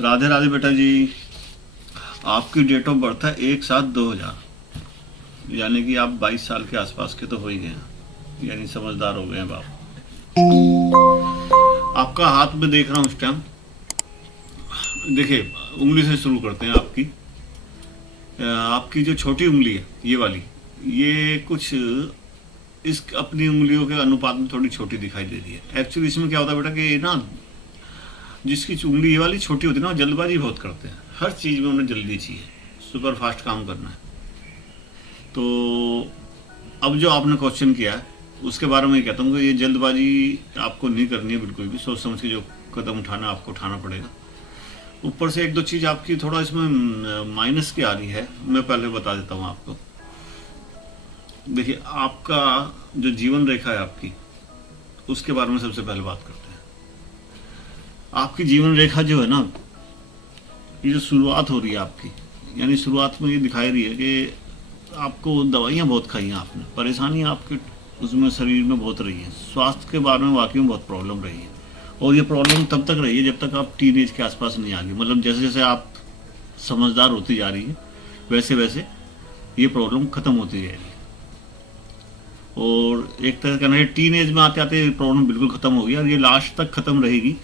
राधे राधे बेटा जी। आपकी date of birth है 1/7/2000, यानी कि आप 22 साल के आसपास के तो हो ही गए हैं, यानी समझदार हो गए हैं आप। आपका हाथ में देख रहा हूँ इस टाइम। देखिए, उंगली से शुरू करते हैं आपकी। आपकी जो छोटी उंगली है ये वाली, ये कुछ इस अपनी उंगलियों के अनुपात में थोड़ी छोटी दिखाई दे रही है। एक्चुअली इसमें क्या होता है बेटा कि ना, जिसकी उंगली ये वाली छोटी होती है ना, वो जल्दबाजी बहुत करते हैं। हर चीज़ में उन्हें जल्दी चाहिए, सुपर फास्ट काम करना है। तो अब जो आपने क्वेश्चन किया है उसके बारे में कहता हूँ कि ये जल्दबाजी आपको नहीं करनी है बिल्कुल भी। सोच समझ के जो कदम उठाना आपको उठाना पड़ेगा। ऊपर से एक दो चीज़ आपकी थोड़ा इसमें माइनस की आ रही है, मैं पहले बता देता हूँ आपको। देखिए, आपका जो जीवन रेखा है आपकी, उसके बारे में सबसे पहले बात करते हैं। आपकी जीवन रेखा जो है ना, ये जो शुरुआत हो रही है आपकी, यानी शुरुआत में ये दिखाई रही है कि आपको दवाइयाँ बहुत खाई हैं आपने, परेशानी आपके उसमें शरीर में बहुत रही है, स्वास्थ्य के बारे में वाकई में बहुत प्रॉब्लम रही है। और ये प्रॉब्लम तब तक रही है जब तक आप टीन एज के आसपास नहीं आ गई। मतलब जैसे जैसे आप समझदार होती जा रही है वैसे वैसे ये प्रॉब्लम खत्म होती जाएगी। और एक तरह का नहीं, टीन एज में आते आते प्रॉब्लम बिल्कुल खत्म हो गई और ये लास्ट तक खत्म रहेगी,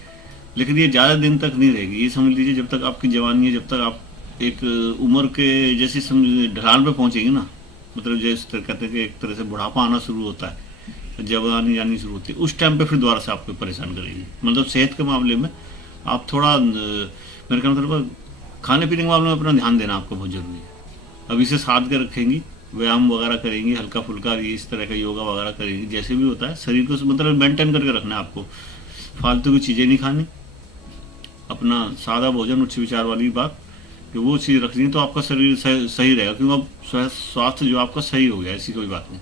लेकिन ये ज़्यादा दिन तक नहीं रहेगी। ये समझ लीजिए, जब तक आपकी जवानी है, जब तक आप एक उम्र के जैसी ढलान पे पहुंचेगी ना, मतलब जैसे कहते हैं कि एक तरह से बुढ़ापा आना शुरू होता है, जवानी आनी शुरू होती है, उस टाइम पे फिर दोबारा से आपको परेशान करेगी। मतलब सेहत के मामले में आप थोड़ा, मेरे कहने का मतलब खाने पीने के मामले में अपना ध्यान देना आपको बहुत ज़रूरी है। अभी से साध के रखेंगी, व्यायाम वगैरह करेंगी, हल्का फुल्का इस तरह का योगा वगैरह करेंगी, जैसे भी होता है शरीर को मतलब मेंटेन करके रखना है आपको। फालतू की चीज़ें नहीं खानी, अपना सादा भोजन, उच्च विचार वाली बात कि वो चीज़ रखनी है, तो आपका शरीर सही रहेगा, क्योंकि अब स्वास्थ्य जो आपका सही हो गया, ऐसी कोई बात नहीं।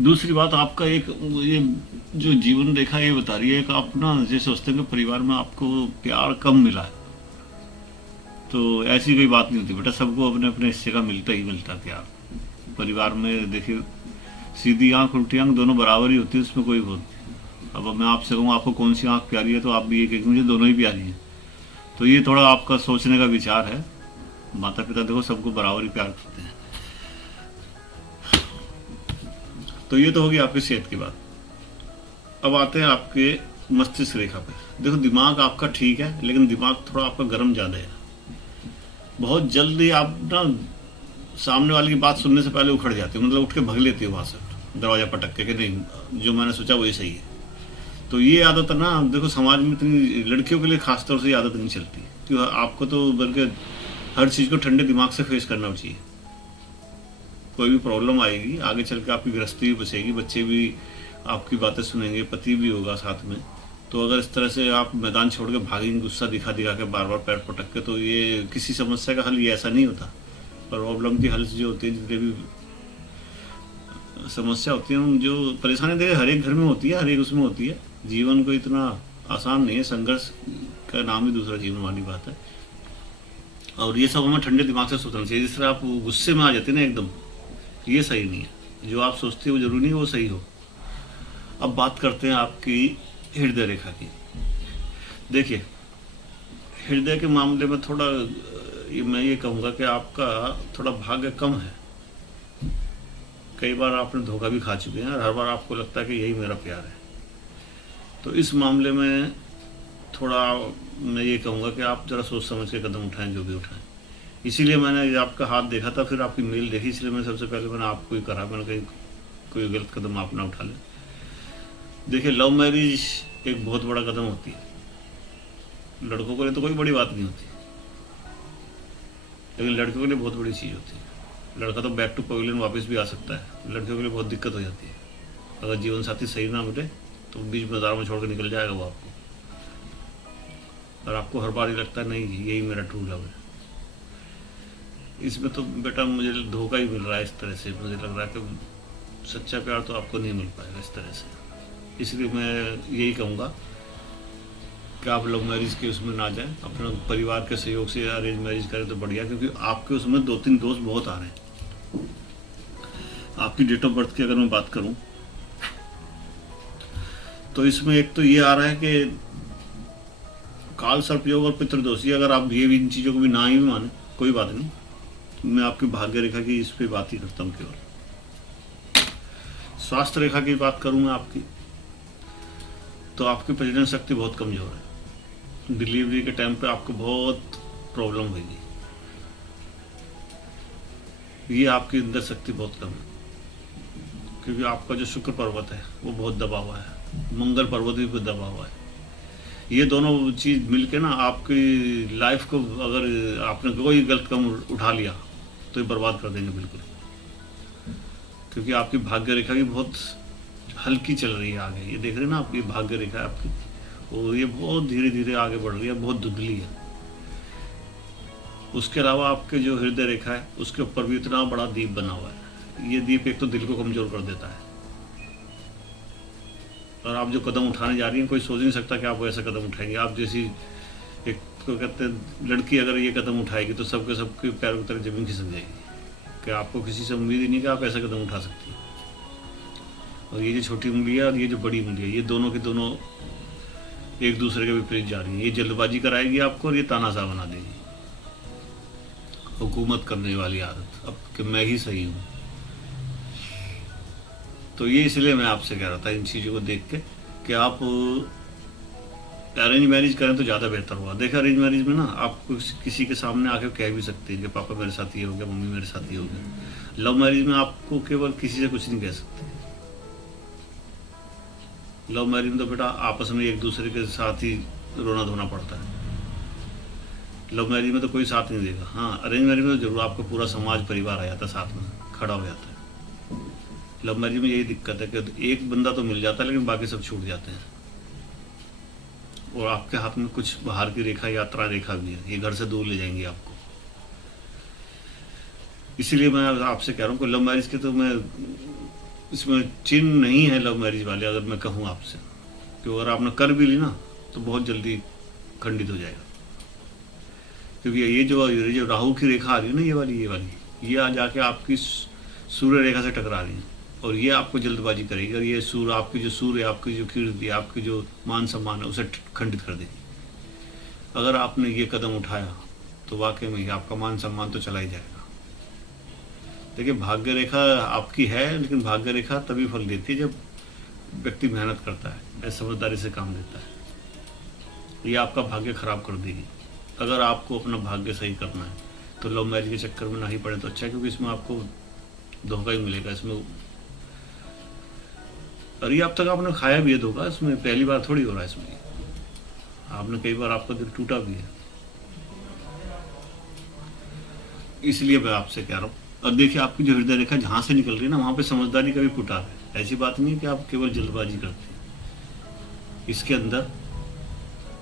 दूसरी बात, आपका एक ये जो जीवन रेखा ये बता रही है कि आप ना जैसे सोचते हैं कि परिवार में आपको प्यार कम मिला है, तो ऐसी कोई बात नहीं होती बेटा। सबको अपने अपने हिस्से का मिलता ही मिलता है प्यार परिवार में। देखिए, सीधी आंख उल्टी आंख दोनों बराबर ही होती है, उसमें कोई वो। अब मैं आपसे कहूँ आपको कौन सी आंख प्यारी है, तो आप भी ये कहेंगे मुझे दोनों ही प्यारी हैं। तो ये थोड़ा आपका सोचने का विचार है। माता पिता देखो सबको बराबर ही प्यार करते हैं। तो ये तो होगी आपकी सेहत की बात। अब आते हैं आपके मस्तिष्क रेखा पे। देखो, दिमाग आपका ठीक है, लेकिन दिमाग थोड़ा आपका गर्म ज़्यादा है। बहुत जल्दी आप ना सामने वाले की बात सुनने से पहले उखड़ जाते हो, मतलब उठ के भग लेते हो वहाँ से, दरवाजा पटक के कि नहीं, जो मैंने सोचा वही सही है। तो ये आदत है ना, देखो समाज में इतनी लड़कियों के लिए खासतौर से ये आदत नहीं चलती, क्योंकि आपको तो बल्कि हर चीज़ को ठंडे दिमाग से फेस करना चाहिए। कोई भी प्रॉब्लम आएगी आगे चल के, आपकी गृहस्थी भी बचेगी, बच्चे भी आपकी बातें सुनेंगे, पति भी होगा साथ में। तो अगर इस तरह से आप मैदान छोड़ के भागेंगे गुस्सा दिखा दिखा के, बार बार पैर पटक के, तो ये किसी समस्या का हल ये ऐसा नहीं होता। प्रॉब्लम की हल जो होती है, जितने भी समस्या होती है, जो परेशानी देखिए हर एक घर में होती है, हर एक उसमें होती है। जीवन को इतना आसान नहीं है, संघर्ष का नाम ही दूसरा जीवन वाली बात है। और ये सब हमें ठंडे दिमाग से सोचना चाहिए। जिस तरह आप गुस्से में आ जाते हैं ना एकदम, ये सही नहीं है। जो आप सोचते हो वो जरूरी नहीं वो सही हो। अब बात करते हैं आपकी हृदय रेखा की। देखिए, हृदय के मामले में थोड़ा मैं ये कहूँगा कि आपका थोड़ा भाग्य कम है। कई बार आपने धोखा भी खा चुके हैं और हर बार आपको लगता है कि यही मेरा प्यार है। तो इस मामले में थोड़ा मैं ये कहूँगा कि आप ज़रा सोच समझ के कदम उठाएं, जो भी उठाएं। इसीलिए मैंने आपका हाथ देखा था, फिर आपकी मेल देखी, इसलिए मैंने सबसे पहले मैंने आपको ही करा, मैंने कहीं कोई गलत कदम आप ना उठा लें। देखिए, लव मैरिज एक बहुत बड़ा कदम होती है। लड़कों के लिए तो कोई बड़ी बात नहीं होती, लेकिन लड़कियों के लिए बहुत बड़ी चीज़ होती है। लड़का तो बैक टू पवेलियन वापस भी आ सकता है, लड़कियों के लिए बहुत दिक्कत हो जाती है। अगर जीवन साथी सही ना मिले तो बीच बाजार में छोड़ कर निकल जाएगा वो आपको, और आपको हर बार ही लगता है नहीं यही मेरा ट्रू लव है। इसमें तो बेटा मुझे धोखा ही मिल रहा है। इस तरह से मुझे लग रहा है कि सच्चा प्यार तो आपको नहीं मिल पाएगा इस तरह से। इसलिए मैं यही कहूँगा कि आप लव मैरिज के उसमें ना जाएं, अपने परिवार के सहयोग से अरेंज मैरिज करें तो बढ़िया, क्योंकि आपके उसमें 2-3 दोस्त बहुत आ रहे हैं। आपकी डेट ऑफ बर्थ की अगर मैं बात करूं तो इसमें एक तो ये आ रहा है कि काल सर्प योग और पितृदोष, ये अगर आप ये भी इन चीज़ों को भी ना ही माने कोई बात नहीं, मैं आपकी भाग्य रेखा की इस पे बात ही करता हूँ केवल। स्वास्थ्य रेखा की बात करूँ मैं आपकी, तो आपकी प्रजनन शक्ति बहुत कमज़ोर है। डिलीवरी के टाइम पे आपको बहुत प्रॉब्लम होगी। ये आपकी अंदर शक्ति बहुत कम है, क्योंकि आपका जो शुक्र पर्वत है वो बहुत दबा हुआ है, मंगल पर्वत भी बहुत दबा हुआ है। ये दोनों चीज़ मिलके ना आपकी लाइफ को, अगर आपने कोई गलत कदम उठा लिया तो ये बर्बाद कर देंगे बिल्कुल, क्योंकि आपकी भाग्य रेखा भी बहुत हल्की चल रही है आगे। ये देख रहे हैं ना आप, ये भाग्य रेखा है आपकी, और ये बहुत धीरे धीरे आगे बढ़ रही है, बहुत धुंधली है। उसके अलावा आपके जो हृदय रेखा है उसके ऊपर भी इतना बड़ा दीप बना हुआ है। ये दीप एक तो दिल को कमज़ोर कर देता है, और आप जो कदम उठाने जा रही हैं कोई सोच नहीं सकता कि आप ऐसा कदम उठाएंगे। आप जैसी एक को कहते हैं लड़की अगर ये कदम उठाएगी तो सबके पैरों की तरफ जमीन खिसक जाएगी, कि आपको किसी से उम्मीद ही नहीं कि आप ऐसा कदम उठा सकती हैं। और ये जो छोटी उंगली है और ये जो बड़ी उंगली है, ये दोनों की दोनों एक दूसरे के विपरीत जा रही है। ये जल्दबाजी कराएगी आपको और ये तानाशाह बना देगी, हुकूमत करने वाली आदत, अब कि मैं ही सही हूँ। तो ये इसलिए मैं आपसे कह रहा था इन चीज़ों को देख के कि आप अरेंज मैरिज करें तो ज़्यादा बेहतर होगा। देखा, अरेंज मैरिज में ना आप किसी के सामने आके कह भी सकते हैं कि पापा मेरे साथ ये हो गया, मम्मी मेरे साथ ये हो गया। लव मैरिज में आपको केवल किसी से कुछ नहीं कह सकते। लव मैरिज में तो बेटा आपस में एक दूसरे के साथ ही रोना धोना पड़ता है। लव मैरिज में तो कोई साथ नहीं देगा। हाँ, अरेंज मैरिज में तो जरूर आपका पूरा समाज परिवार आ जाता है, साथ में खड़ा हो जाता है। लव मैरिज में यही दिक्कत है कि एक बंदा तो मिल जाता है लेकिन बाकी सब छूट जाते हैं, और आपके हाथ में कुछ बाहर की रेखा, यात्रा रेखा भी है, ये घर से दूर ले जाएंगे आपको। इसीलिए मैं आपसे कह रहा हूँ कि लव मैरिज के तो मैं इसमें चिन्ह नहीं है लव मैरिज वाले, अगर मैं कहूँ आपसे, कि अगर आपने कर भी ली ना तो बहुत जल्दी खंडित हो जाएगा। क्योंकि ये जो राहु की रेखा आ रही है ना, ये आ जाके आपकी सूर्य रेखा से टकरा रही है, और ये आपको जल्दबाजी करेगी, और ये सूर्य आपकी जो कीर्ति, आपकी जो मान सम्मान है उसे खंडित कर देगी। अगर आपने ये कदम उठाया तो वाकई में आपका मान सम्मान तो चला ही जाएगा। देखिए, भाग्य रेखा आपकी है, लेकिन भाग्य रेखा तभी फल देती है जब व्यक्ति मेहनत करता है, समझदारी से काम लेता है। ये आपका भाग्य खराब कर देगी। अगर आपको अपना भाग्य सही करना है तो लव मैरिज के चक्कर में ना ही पड़े तो अच्छा है, क्योंकि इसमें आपको धोखा ही मिलेगा। इसमें अरे अब तक आपने खाया भी है धोखा, इसमें पहली बार थोड़ी हो रहा है। इसमें आपने कई बार आपका दिल टूटा भी है। इसलिए मैं आपसे कह रहा हूँ। और देखिए, आपकी जो हृदय रेखा जहाँ से निकल रही है ना, वहाँ पे समझदारी का भी पुटार है। ऐसी बात नहीं है कि आप केवल जल्दबाजी करते हैं। इसके अंदर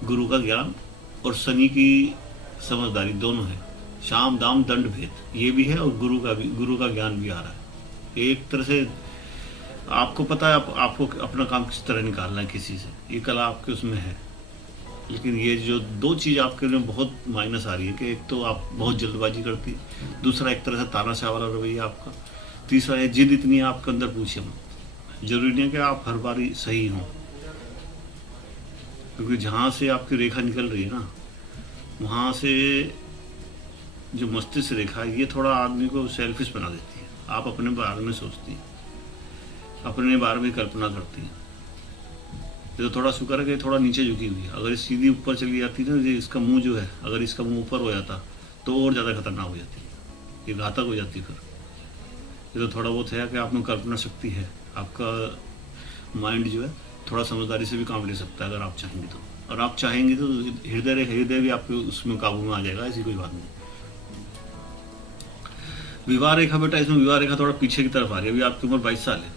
गुरु का ज्ञान और शनि की समझदारी दोनों है। शाम दाम दंड भेद ये भी है, और गुरु का ज्ञान भी आ रहा है। एक तरह से आपको पता है आपको अपना काम किस तरह निकालना है किसी से, ये कला आपके उसमें है। लेकिन ये जो दो चीज़ आपके लिए बहुत माइनस आ रही है कि एक तो आप बहुत जल्दबाजी करती है, दूसरा एक तरह से तानाशाह वाला रवैया आपका, तीसरा ये जिद इतनी है आपके अंदर, पूछिए मत। जरूरी नहीं है कि आप हर बार सही हों, क्योंकि जहाँ से आपकी रेखा निकल रही है ना, वहाँ से जो मस्तिष्क रेखा है ये थोड़ा आदमी को सेल्फिश बना देती है। आप अपने बारे में सोचती हैं, अपने बारे में कल्पना करती हैं। तो थोड़ा शुक्र है कि थोड़ा नीचे झुकी हुई है। अगर ये सीधी ऊपर चली जाती ना, ये इसका मुंह जो है, अगर इसका मुंह ऊपर हो जाता तो और ज़्यादा खतरनाक हो जाती है, ये घातक हो जाती फिर। ये तो थोड़ा बहुत है कि आप में कल्पना शक्ति है, आपका माइंड जो है थोड़ा समझदारी से भी काम ले सकता है अगर आप चाहेंगे तो। और आप चाहेंगे तो हृदय भी आपके उसमें काबू में आ जाएगा, ऐसी कोई बात नहीं। विवाह रेखा बेटा, इसमें विवाह रेखा थोड़ा पीछे की तरफ आ रही है। अभी आपकी उम्र 22 साल है,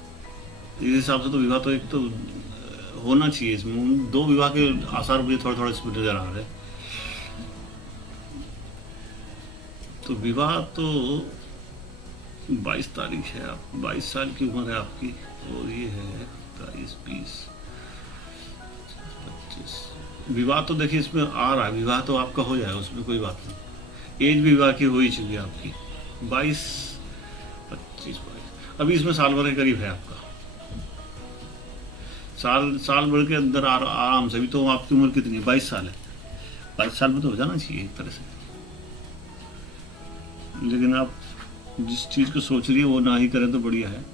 इस हिसाब से तो विवाह तो एक तो होना चाहिए। इसमें 2 विवाह के आसार मुझे थोड़ा थोड़ा इसमें नजर आ रहे हैं। तो विवाह तो 22 तारीख है, आप 22 साल की उम्र है आपकी, और ये है 22, 20, 25। विवाह तो देखिए इसमें आ रहा है, विवाह तो आपका हो जाएगा, उसमें कोई बात नहीं। एज भी विवाह की हो ही चुकी है आपकी, 22, 25, 22। अभी इसमें साल भर के करीब है आपका, साल भर के अंदर आराम से। अभी तो आपकी उम्र कितनी है? 22 साल है। 22 साल में तो हो जाना चाहिए एक तरह से, लेकिन आप जिस चीज़ को सोच रही है वो ना ही करें तो बढ़िया है।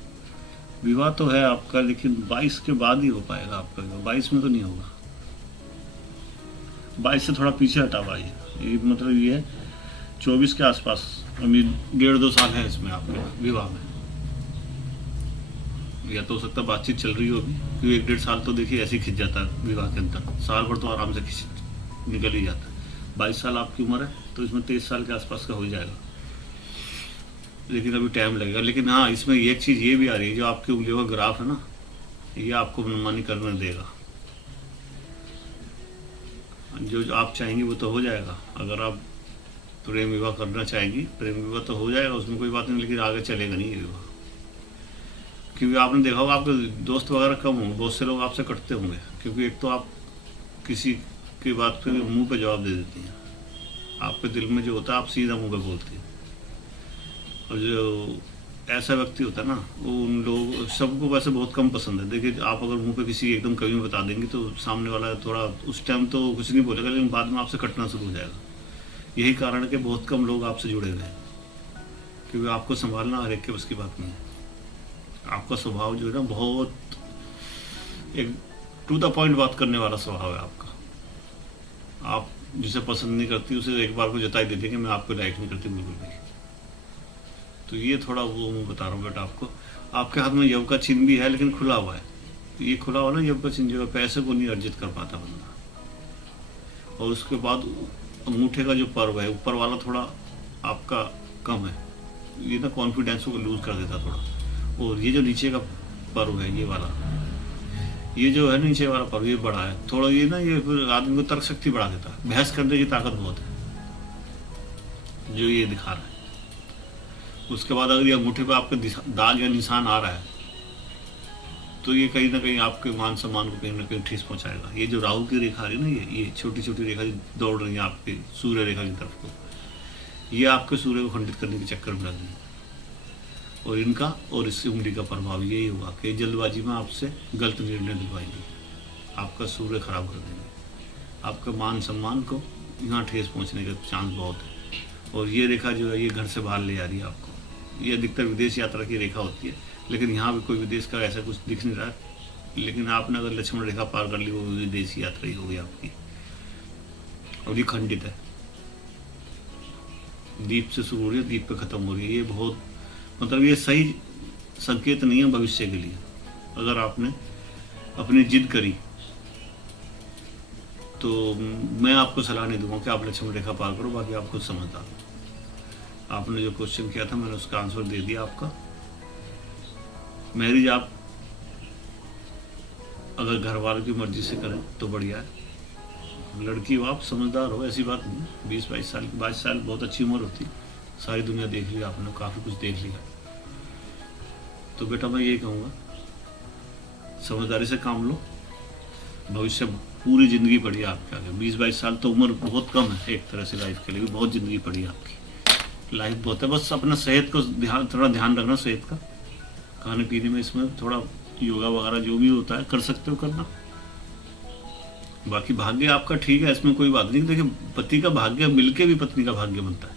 विवाह तो है आपका, लेकिन 22 के बाद ही हो पाएगा आपका विवाह, 22 में तो नहीं होगा। 22 से थोड़ा पीछे हटा हुआ ये मतलब ये है 24 के आसपास, अभी 1.5-2 साल है इसमें आपके विवाह में। या तो हो सकता है बातचीत चल रही होगी, क्योंकि 1-1.5 साल तो देखिए ऐसे ही खिंच जाता है विवाह के अंदर, साल भर तो आराम से खिंच निकल ही जाता है। 22 साल आपकी उम्र है तो इसमें 23 साल के आसपास का हो ही जाएगा, लेकिन अभी टाइम लगेगा। लेकिन हाँ, इसमें एक चीज़ ये भी आ रही है, जो आपकी उंगलियों का ग्राफ है ना, ये आपको मनमानी करने देगा। जो आप चाहेंगे वो तो हो जाएगा। अगर आप प्रेम विवाह करना चाहेंगी, प्रेम विवाह तो हो जाएगा, उसमें कोई बात नहीं, लेकिन आगे चलेगा नहीं ये विवाह। क्योंकि आपने देखा होगा आपके दोस्त वगैरह कम होंगे, बहुत से लोग आपसे कटते होंगे, क्योंकि एक तो आप किसी की बात पे मुंह पे जवाब दे देती हैं, आपके दिल में जो होता है आप सीधा मुंह पे बोलती हैं। और जो ऐसा व्यक्ति होता है ना, वो उन लोग सबको वैसे बहुत कम पसंद है। देखिए, आप अगर मुंह पे किसी एकदम कमी बता देंगे तो सामने वाला थोड़ा उस टाइम तो कुछ नहीं बोलेगा, लेकिन बाद में आपसे कटना शुरू हो जाएगा। यही कारण है कि बहुत कम लोग आपसे जुड़े हुए हैं, क्योंकि आपको संभालना हर एक के बस की बात नहीं है। आपका स्वभाव जो है ना, बहुत एक टू द पॉइंट बात करने वाला स्वभाव है आपका। आप जिसे पसंद नहीं करती उसे एक बार को जताई देती कि मैं आपको लाइक नहीं करती बिल्कुल भी। तो ये थोड़ा वो मैं बता रहा हूँ बेटा आपको। आपके हाथ में यव का चिन्ह भी है, लेकिन खुला हुआ है। तो ये खुला हुआ ना यव का चिन्ह जो है, पैसे को नहीं अर्जित कर पाता बंदा। और उसके बाद अंगूठे का जो पर्व है, ऊपर वाला थोड़ा आपका कम है, ये ना कॉन्फिडेंस को लूज कर देता थोड़ा। और ये जो नीचे का पर्व है, ये वाला, ये जो है नीचे वाला पर्व, ये बड़ा है थोड़ा। ये ना ये फिर आदमी को तर्क शक्ति बढ़ा देता है, बहस करने की ताकत बहुत है जो ये दिखा रहा है। उसके बाद अगर ये अंगूठे पे आपके दाग या निशान आ रहा है, तो ये कहीं ना कहीं आपके मान सम्मान को कहीं ना कहीं ठेस पहुंचाएगा। ये जो राहु की रेखा है ना, ये छोटी छोटी रेखा दौड़ रही है आपके सूर्य रेखा की तरफ को, ये आपके सूर्य को खंडित करने के चक्कर में लग रही है। और इनका और इस उंगली का प्रभाव यही होगा कि जल्दबाजी में आपसे गलत निर्णय दिलवाएंगे, आपका सूर्य खराब कर देंगे, आपके मान सम्मान को यहाँ ठेस पहुँचने का चांस बहुत है। और ये रेखा जो है, ये घर से बाहर ले जा रही है आपको। ये अधिकतर विदेश यात्रा की रेखा होती है, लेकिन यहाँ भी कोई विदेश का ऐसा कुछ दिख नहीं रहा है। लेकिन आपने अगर लक्ष्मण रेखा पार कर ली, वो विदेशी यात्रा ही होगी आपकी। और ये खंडित है, दीप से शुरू हो रही है, दीप पे खत्म हो रही है। ये बहुत मतलब ये सही संकेत नहीं है भविष्य के लिए। अगर आपने अपनी जिद करी तो मैं आपको सलाह नहीं दूंगा कि आप लक्ष्मण रेखा पार करो, बाकी आप खुद समझदार। आपने जो क्वेश्चन किया था, मैंने उसका आंसर दे दिया आपका। मैरिज आप अगर घर वालों की मर्जी से करें तो बढ़िया है। लड़की हो, आप समझदार हो, ऐसी बात नहीं। 20-22 साल, 22 साल बहुत अच्छी उम्र होती। सारी दुनिया देख लिया आपने, काफ़ी कुछ देख लिया। तो बेटा मैं यही कहूँगा, समझदारी से काम लो। भविष्य पूरी ज़िंदगी पड़ी है आपके आगे। 20-22 साल तो उम्र बहुत कम है एक तरह से, लाइफ के लिए भी बहुत ज़िंदगी पड़ी है आपकी। लाइफ बहुत है, बस अपना सेहत को थोड़ा ध्यान रखना, सेहत का, खाने पीने में, इसमें थोड़ा योगा वगैरह जो भी होता है कर सकते हो करना। बाकी भाग्य आपका ठीक है, इसमें कोई बात नहीं। देखिए, पति का भाग्य मिलके भी पत्नी का भाग्य बनता है।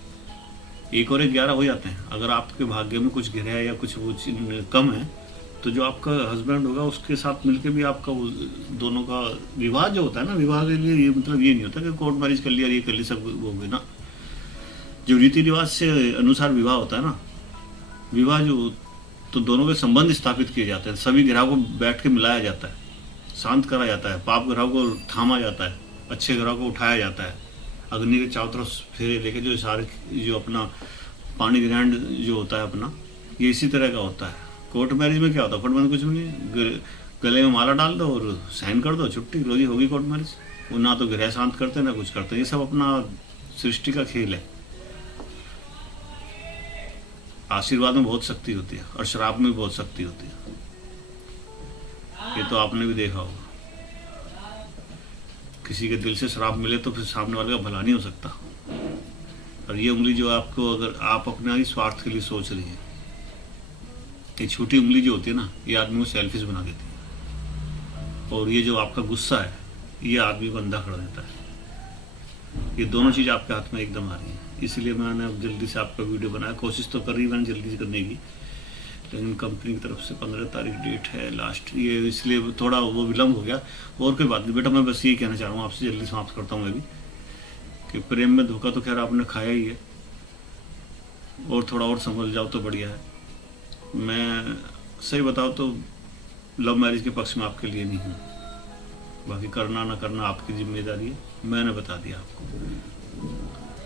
1 और 1 11 हो जाते हैं। अगर आपके भाग्य में कुछ गिरा है या कुछ वो कम है, तो जो आपका हस्बैंड होगा उसके साथ मिलके भी आपका दोनों का विवाह जो होता है ना, विवाह के लिए ये मतलब ये नहीं होता कि कोर्ट मैरिज कर लिया, ये कर लिया, सब वो हो गए ना। जो रीति रिवाज से अनुसार विवाह होता है ना, विवाह जो, तो दोनों के संबंध स्थापित किए जाते हैं। सभी ग्रहों को बैठ के मिलाया जाता है, शांत करा जाता है, पाप ग्रहों को थामा जाता है, अच्छे ग्रहों को उठाया जाता है। अग्नि के चारों तरफ फेरे लेके जो सारे जो अपना पानी ग्रैंड जो होता है अपना, ये इसी तरह का होता है। कोर्ट मैरिज में क्या होता है, कोर्ट मैरिज कुछ भी नहीं, गले में माला डाल दो और साइन कर दो, छुट्टी, रोजी होगी कोर्ट मैरिज। वो ना तो ग्रह शांत करते ना कुछ करते, ये सब अपना सृष्टि का खेल है। आशीर्वाद में बहुत शक्ति होती है और श्राप में भी बहुत शक्ति होती है, ये तो आपने भी देखा होगा। किसी के दिल से श्राप मिले तो फिर सामने वाले का भला नहीं हो सकता। और ये उंगली जो आपको, अगर आप अपने ही स्वार्थ के लिए सोच रही है, ये छोटी उंगली जो होती है ना, ये आदमी को सेल्फिश बना देती है। और ये जो आपका गुस्सा है, ये आदमी को अंधा कर देता है। ये दोनों चीज़ आपके हाथ में एकदम आ रही हैं, इसलिए मैंने अब जल्दी से आपका वीडियो बनाया। कोशिश तो कर रही मैंने जल्दी से करने की, लेकिन कंपनी की तरफ से 15 तारीख डेट है लास्ट, ये इसलिए थोड़ा वो विलम्ब हो गया। और कोई बात नहीं बेटा, मैं बस यही कहना चाह रहा हूँ आपसे, जल्दी समाप्त करता हूँ मैं भी, कि प्रेम में धोखा तो खैर आपने खाया ही है, और थोड़ा और संभल जाओ तो बढ़िया है। मैं सही बताऊँ तो लव मैरिज के पक्ष में आपके लिए नहीं हूँ, बाकी करना ना करना आपकी जिम्मेदारी है, मैंने बता दिया आपको,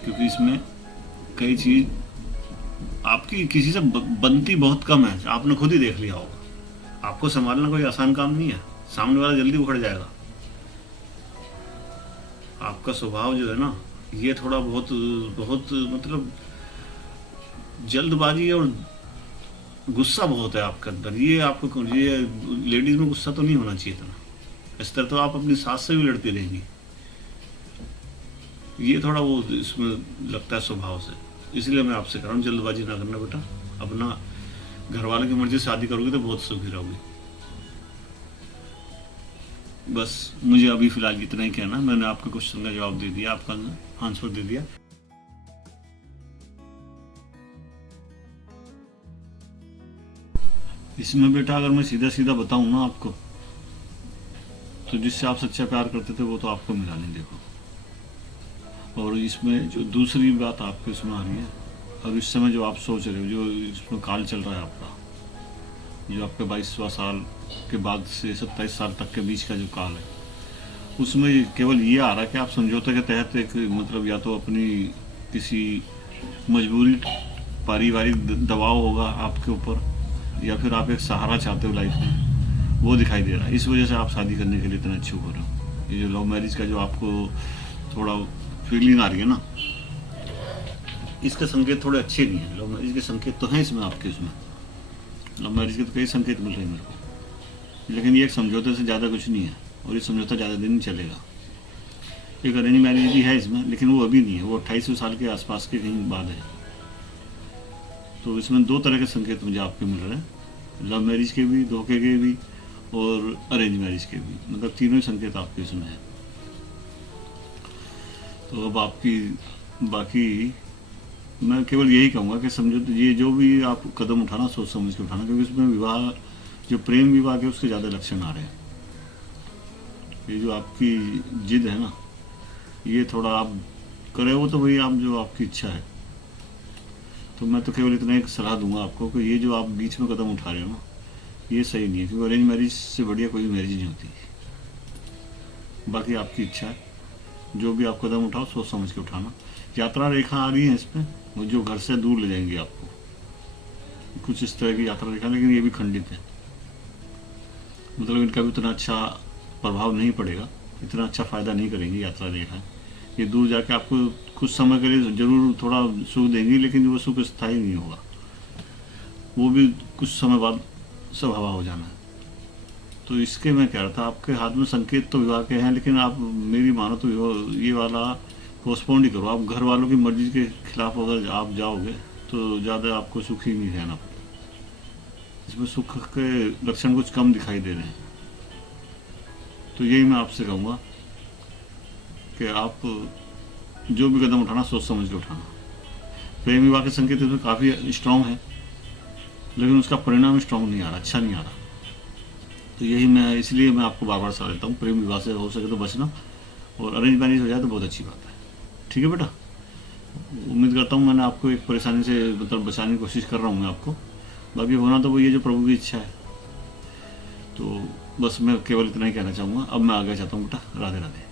क्योंकि इसमें कई चीज़ आपकी किसी से बनती बहुत कम है, आपने खुद ही देख लिया होगा। आपको संभालना कोई आसान काम नहीं है, सामने वाला जल्दी उखड़ जाएगा। आपका स्वभाव जो है ना, ये थोड़ा बहुत बहुत मतलब जल्दबाजी और गुस्सा बहुत है आपके अंदर। ये आपको, ये लेडीज में गुस्सा तो नहीं होना चाहिए इतना, इस तरह तो आप अपनी सास से भी लड़ती रहेंगी। ये थोड़ा वो इसमें लगता है स्वभाव से, इसलिए मैं आपसे कह रहा हूँ जल्दबाजी ना करना बेटा। अपना घर वाले की मर्जी से शादी करोगे तो बहुत सुखी रहोगे। बस मुझे अभी फिलहाल इतना ही कहना, मैंने आपके क्वेश्चन का जवाब दे दिया, आपका आंसर दे दिया। इसमें बेटा अगर मैं सीधा सीधा बताऊं ना आपको, तो जिससे आप सच्चा प्यार करते थे वो तो आपको मिला नहीं, देखो। और इसमें जो दूसरी बात आपको इसमें आ रही है, और इस समय जो आप सोच रहे हो, जो इसमें काल चल रहा है आपका, जो आपके 22वां साल के बाद से 27 साल तक के बीच का जो काल है, उसमें केवल ये आ रहा है कि आप समझौते के तहत एक मतलब या तो अपनी किसी मजबूरी, पारिवारिक दबाव होगा आपके ऊपर, या फिर आप एक सहारा चाहते हो लाइफ में, वो दिखाई दे रहा है। इस वजह से आप शादी करने के लिए इतना इच्छुक हो रहे हो। ये जो लव मैरिज का जो आपको थोड़ा फीलिंग आ रही है ना, इसके संकेत थोड़े अच्छे नहीं है। लव मैरिज के संकेत तो हैं इसमें आपके, इसमें लव मैरिज के तो कई संकेत मिल रहे हैं मेरे को, लेकिन ये एक समझौते से ज़्यादा कुछ नहीं है, और ये समझौता ज़्यादा दिन नहीं चलेगा। एक अरेंज मैरिज भी है इसमें, लेकिन वो अभी नहीं है, वो 28 साल के आसपास के कहीं बाद है। तो इसमें दो तरह के संकेत मुझे आपके मिल रहे हैं, लव मैरिज के भी, धोखे के भी, और अरेंज मैरिज के भी, मतलब तीनों ही संकेत आपके इसमें हैं। तो अब आपकी बाकी मैं केवल यही कहूँगा कि समझो, तो ये जो भी आप कदम उठाना सोच समझ के उठाना, क्योंकि इसमें विवाह, जो प्रेम विवाह के उसके ज़्यादा लक्षण आ रहे हैं। ये जो आपकी जिद है ना, ये थोड़ा आप करे हो तो वही आप जो आपकी इच्छा है। तो मैं तो केवल इतना एक सलाह दूंगा आपको कि ये जो आप बीच में कदम उठा रहे हो ना, ये सही नहीं है, क्योंकि अरेंज मैरिज से बढ़िया कोई मैरिज नहीं होती। बाकी आपकी इच्छा है, जो भी आप कदम उठाओ सोच समझ के उठाना। यात्रा रेखा आ रही है इसमें, वो जो घर से दूर ले जाएंगे आपको, कुछ इस तरह की यात्रा रेखा, लेकिन ये भी खंडित है, मतलब इनका भी उतना अच्छा प्रभाव नहीं पड़ेगा, इतना अच्छा फायदा नहीं करेंगी यात्रा रेखा। ये दूर जाके आपको कुछ समय के लिए जरूर थोड़ा सुख देंगी, लेकिन वो सुख स्थायी नहीं होगा, वो भी कुछ समय बाद सब हवा हो जाना है। तो इसके मैं कह रहा था, आपके हाथ में संकेत तो विवाह के हैं, लेकिन आप मेरी मानो तो ये वाला पोस्टपोन ही करो। आप घर वालों की मर्जी के खिलाफ अगर आप जाओगे तो ज़्यादा आपको सुख ही नहीं रहना पड़ेगा। इसमें सुख के लक्षण कुछ कम दिखाई दे रहे हैं। तो यही मैं आपसे कहूँगा कि आप जो भी कदम उठाना सोच समझ के उठाना। प्रेम विवाह के संकेत इसमें काफ़ी स्ट्रांग है, लेकिन उसका परिणाम स्ट्रांग नहीं आ रहा, अच्छा नहीं आ रहा। तो यही मैं, इसलिए मैं आपको बार बार सलाह देता हूँ, प्रेम विवाह से हो सके तो बचना, और अरेंज मैरिज हो जाए तो बहुत अच्छी बात है। ठीक है बेटा, उम्मीद करता हूँ मैंने आपको एक परेशानी से मतलब बचाने की कोशिश कर रहा हूँ मैं आपको। बाकी होना तो वो ये जो प्रभु की इच्छा है। तो बस मैं केवल इतना ही कहना चाहूँगा। अब मैं आगे चाहता हूँ बेटा, राधे राधे।